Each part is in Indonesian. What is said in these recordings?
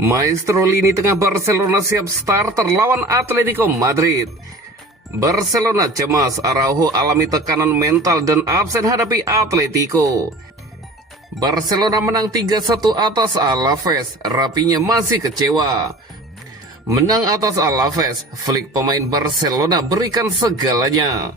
Maestro lini tengah Barcelona siap starter lawan Atletico Madrid. Barcelona cemas, Araujo alami tekanan mental dan absen hadapi Atletico. Barcelona menang 3-1 atas Alaves, Rapinya masih kecewa. Menang atas Alaves, Flick pemain Barcelona berikan segalanya.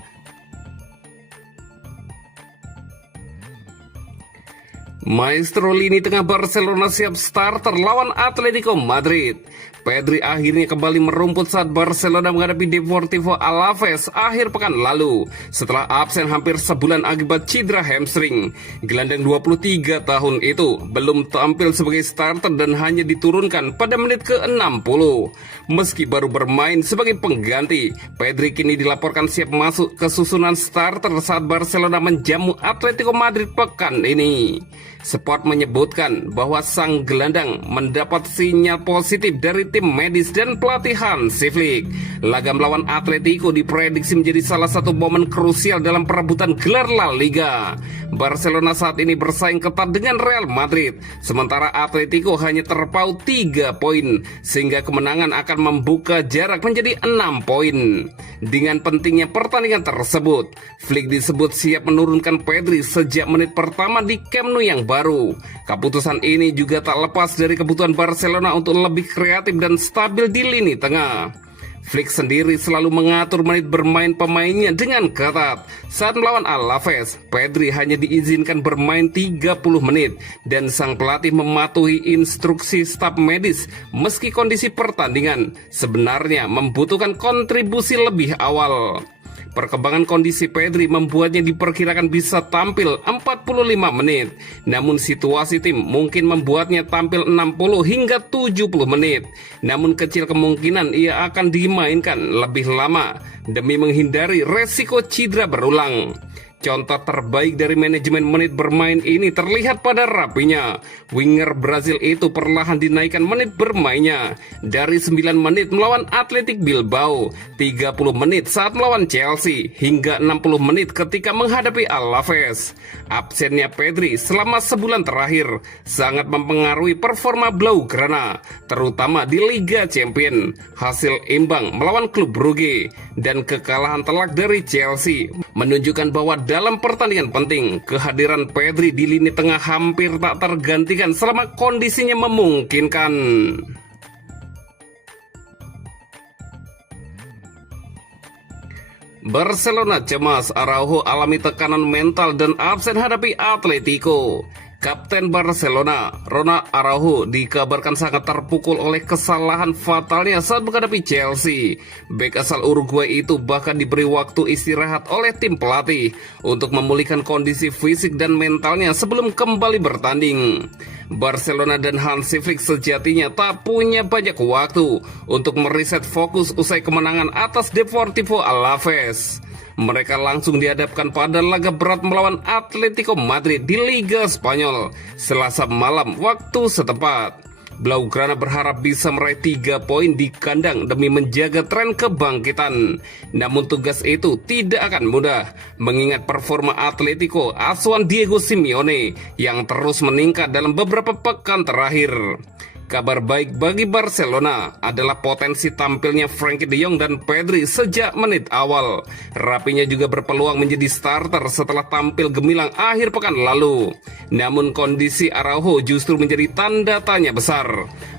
Maestro lini tengah Barcelona siap starter lawan Atletico Madrid. Pedri akhirnya kembali merumput saat Barcelona menghadapi Deportivo Alaves akhir pekan lalu setelah absen hampir sebulan akibat cedera hamstring. Gelandang 23 tahun itu belum tampil sebagai starter dan hanya diturunkan pada menit ke-60. Meski baru bermain sebagai pengganti, Pedri kini dilaporkan siap masuk ke susunan starter saat Barcelona menjamu Atletico Madrid pekan ini. Sport menyebutkan bahwa sang gelandang mendapat sinyal positif dari tim medis dan pelatihan Flick. Laga melawan Atletico diprediksi menjadi salah satu momen krusial dalam perebutan gelar La Liga. Barcelona saat ini bersaing ketat dengan Real Madrid, sementara Atletico hanya terpaut 3 poin, sehingga kemenangan akan membuka jarak menjadi 6 poin. Dengan pentingnya pertandingan tersebut, Flick disebut siap menurunkan Pedri sejak menit pertama di Camp Nou yang baru. Keputusan ini juga tak lepas dari kebutuhan Barcelona untuk lebih kreatif dan stabil di lini tengah. Flick sendiri selalu mengatur menit bermain pemainnya dengan ketat. Saat melawan Alaves, Pedri hanya diizinkan bermain 30 menit dan sang pelatih mematuhi instruksi staf medis meski kondisi pertandingan sebenarnya membutuhkan kontribusi lebih awal. Perkembangan kondisi Pedri membuatnya diperkirakan bisa tampil 45 menit. Namun situasi tim mungkin membuatnya tampil 60 hingga 70 menit. Namun kecil kemungkinan ia akan dimainkan lebih lama demi menghindari resiko cedera berulang. Contoh terbaik dari manajemen menit bermain ini terlihat pada Rapinya. Winger Brazil itu perlahan dinaikkan menit bermainnya dari 9 menit melawan Athletic Bilbao, 30 menit saat melawan Chelsea, hingga 60 menit ketika menghadapi Alaves. Absennya Pedri selama sebulan terakhir sangat mempengaruhi performa Blaugrana, terutama di Liga Champions. Hasil imbang melawan klub Brugge dan kekalahan telak dari Chelsea menunjukkan bahwa dalam pertandingan penting, kehadiran Pedri di lini tengah hampir tak tergantikan selama kondisinya memungkinkan. Barcelona cemas, Araujo alami tekanan mental dan absen hadapi Atletico. Kapten Barcelona, Ronald Araujo, dikabarkan sangat terpukul oleh kesalahan fatalnya saat menghadapi Chelsea. Bek asal Uruguay itu bahkan diberi waktu istirahat oleh tim pelatih untuk memulihkan kondisi fisik dan mentalnya sebelum kembali bertanding. Barcelona dan Hansi Flick sejatinya tak punya banyak waktu untuk meriset fokus usai kemenangan atas Deportivo Alaves. Mereka langsung dihadapkan pada laga berat melawan Atletico Madrid di Liga Spanyol Selasa malam waktu setempat. Blaugrana berharap bisa meraih 3 poin di kandang demi menjaga tren kebangkitan. Namun tugas itu tidak akan mudah mengingat performa Atletico asuhan Diego Simeone yang terus meningkat dalam beberapa pekan terakhir. Kabar baik bagi Barcelona adalah potensi tampilnya Frenkie de Jong dan Pedri sejak menit awal. Rapinya juga berpeluang menjadi starter setelah tampil gemilang akhir pekan lalu. Namun kondisi Araujo justru menjadi tanda tanya besar.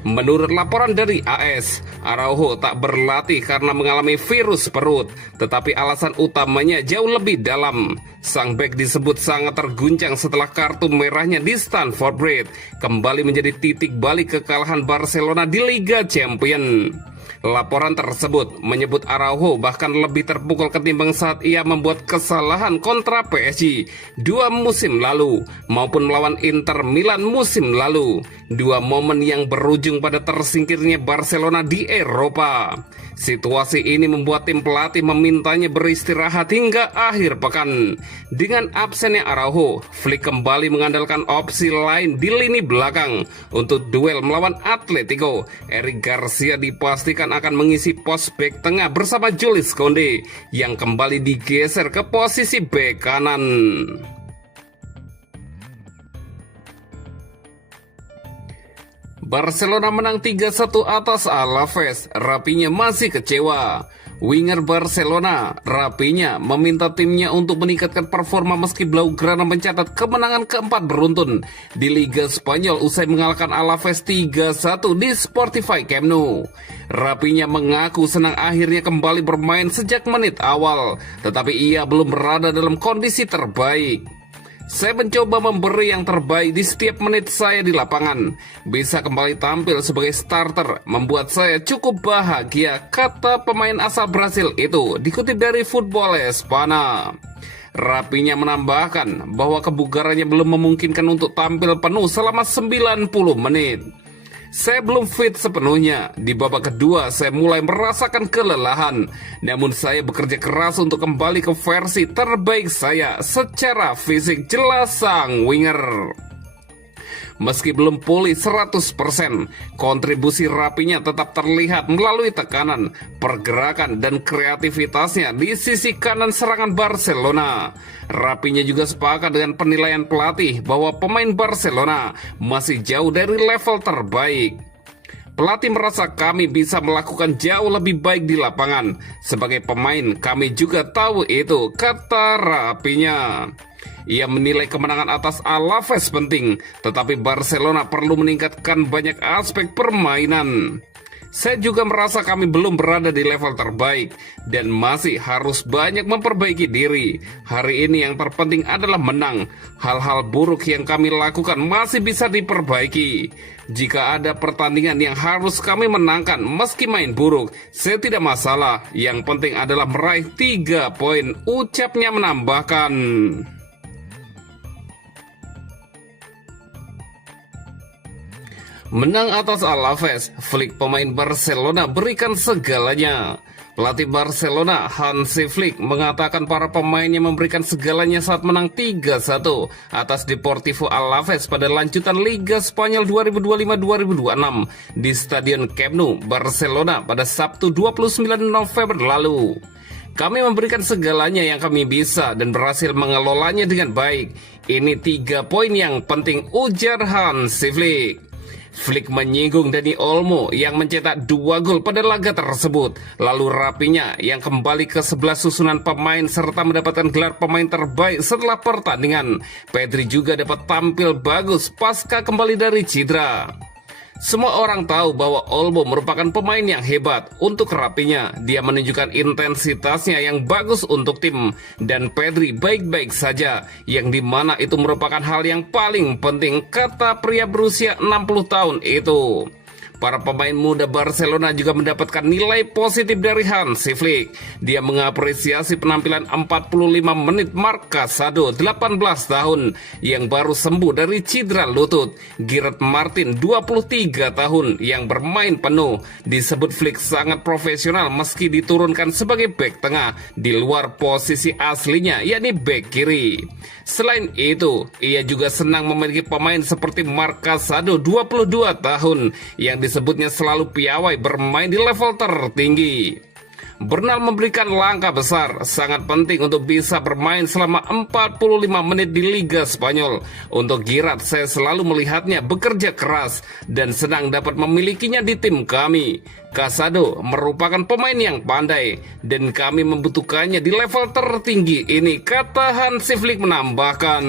Menurut laporan dari AS, Araujo tak berlatih karena mengalami virus perut, tetapi alasan utamanya jauh lebih dalam. Sang bek disebut sangat terguncang setelah kartu merahnya di Stamford Bridge kembali menjadi titik balik kekalahan Barcelona di Liga Champions. Laporan tersebut menyebut Araujo bahkan lebih terpukul ketimbang saat ia membuat kesalahan kontra PSG 2 musim lalu maupun melawan Inter Milan musim lalu, 2 momen yang berujung pada tersingkirnya Barcelona di Eropa. Situasi ini membuat tim pelatih memintanya beristirahat hingga akhir pekan. Dengan absennya Araujo, Flick kembali mengandalkan opsi lain di lini belakang untuk duel melawan Atletico. Eric Garcia dipastikan akan mengisi pos bek tengah bersama Jules Koundé yang kembali digeser ke posisi bek kanan. Barcelona menang 3-1 atas Alaves, Rapinya masih kecewa. Winger Barcelona, Rapinya, meminta timnya untuk meningkatkan performa meski Blaugrana mencatat kemenangan keempat beruntun di Liga Spanyol usai mengalahkan Alaves 3-1 di Sportify Camp Nou. Rapinya mengaku senang akhirnya kembali bermain sejak menit awal, tetapi ia belum berada dalam kondisi terbaik. Saya mencoba memberi yang terbaik di setiap menit saya di lapangan. Bisa kembali tampil sebagai starter membuat saya cukup bahagia, kata pemain asal Brasil itu, dikutip dari Football Espana. Rapinya menambahkan bahwa kebugarannya belum memungkinkan untuk tampil penuh selama 90 menit. Saya belum fit sepenuhnya. Di babak kedua saya mulai merasakan kelelahan. Namun saya bekerja keras untuk kembali ke versi terbaik saya secara fisik, jelas sang winger. Meski belum pulih 100%, kontribusi Rapinya tetap terlihat melalui tekanan, pergerakan, dan kreativitasnya di sisi kanan serangan Barcelona. Rapinya juga sepakat dengan penilaian pelatih bahwa pemain Barcelona masih jauh dari level terbaik. Pelatih merasa kami bisa melakukan jauh lebih baik di lapangan. Sebagai pemain, kami juga tahu itu, kata Rapinya. Ia menilai kemenangan atas Alaves penting, tetapi Barcelona perlu meningkatkan banyak aspek permainan. Saya juga merasa kami belum berada di level terbaik dan masih harus banyak memperbaiki diri. Hari ini yang terpenting adalah menang. Hal-hal buruk yang kami lakukan masih bisa diperbaiki. Jika ada pertandingan yang harus kami menangkan meski main buruk, saya tidak masalah. Yang penting adalah meraih 3 poin, ucapnya menambahkan. Menang atas Alaves, Flick pemain Barcelona berikan segalanya. Pelatih Barcelona, Hansi Flick, mengatakan para pemainnya memberikan segalanya saat menang 3-1 atas Deportivo Alaves pada lanjutan Liga Spanyol 2025-2026 di Stadion Camp Nou, Barcelona pada Sabtu 29 November lalu. Kami memberikan segalanya yang kami bisa dan berhasil mengelolanya dengan baik. Ini 3 poin yang penting, ujar Hansi Flick. Flick menyinggung Dani Olmo yang mencetak 2 gol pada laga tersebut. Lalu Rapinya yang kembali ke 11 susunan pemain serta mendapatkan gelar pemain terbaik setelah pertandingan. Pedri juga dapat tampil bagus pasca kembali dari cedera. Semua orang tahu bahwa Olmo merupakan pemain yang hebat. Untuk Rapinya, dia menunjukkan intensitasnya yang bagus untuk tim. Dan Pedri baik-baik saja, yang dimana itu merupakan hal yang paling penting, kata pria berusia 60 tahun itu. Para pemain muda Barcelona juga mendapatkan nilai positif dari Hansi Flick. Dia mengapresiasi penampilan 45 menit Marc Casado, 18 tahun, yang baru sembuh dari cedera lutut. Gerard Martin, 23 tahun, yang bermain penuh. Disebut Flick sangat profesional meski diturunkan sebagai bek tengah di luar posisi aslinya, yakni bek kiri. Selain itu, ia juga senang memiliki pemain seperti Marc Casado, 22 tahun, yang disebutnya selalu piawai bermain di level tertinggi. Bernal memberikan langkah besar, sangat penting untuk bisa bermain selama 45 menit di Liga Spanyol. Untuk Gerard, saya selalu melihatnya bekerja keras dan senang dapat memilikinya di tim kami. Casado merupakan pemain yang pandai dan kami membutuhkannya di level tertinggi ini, kata Hansi Flick menambahkan.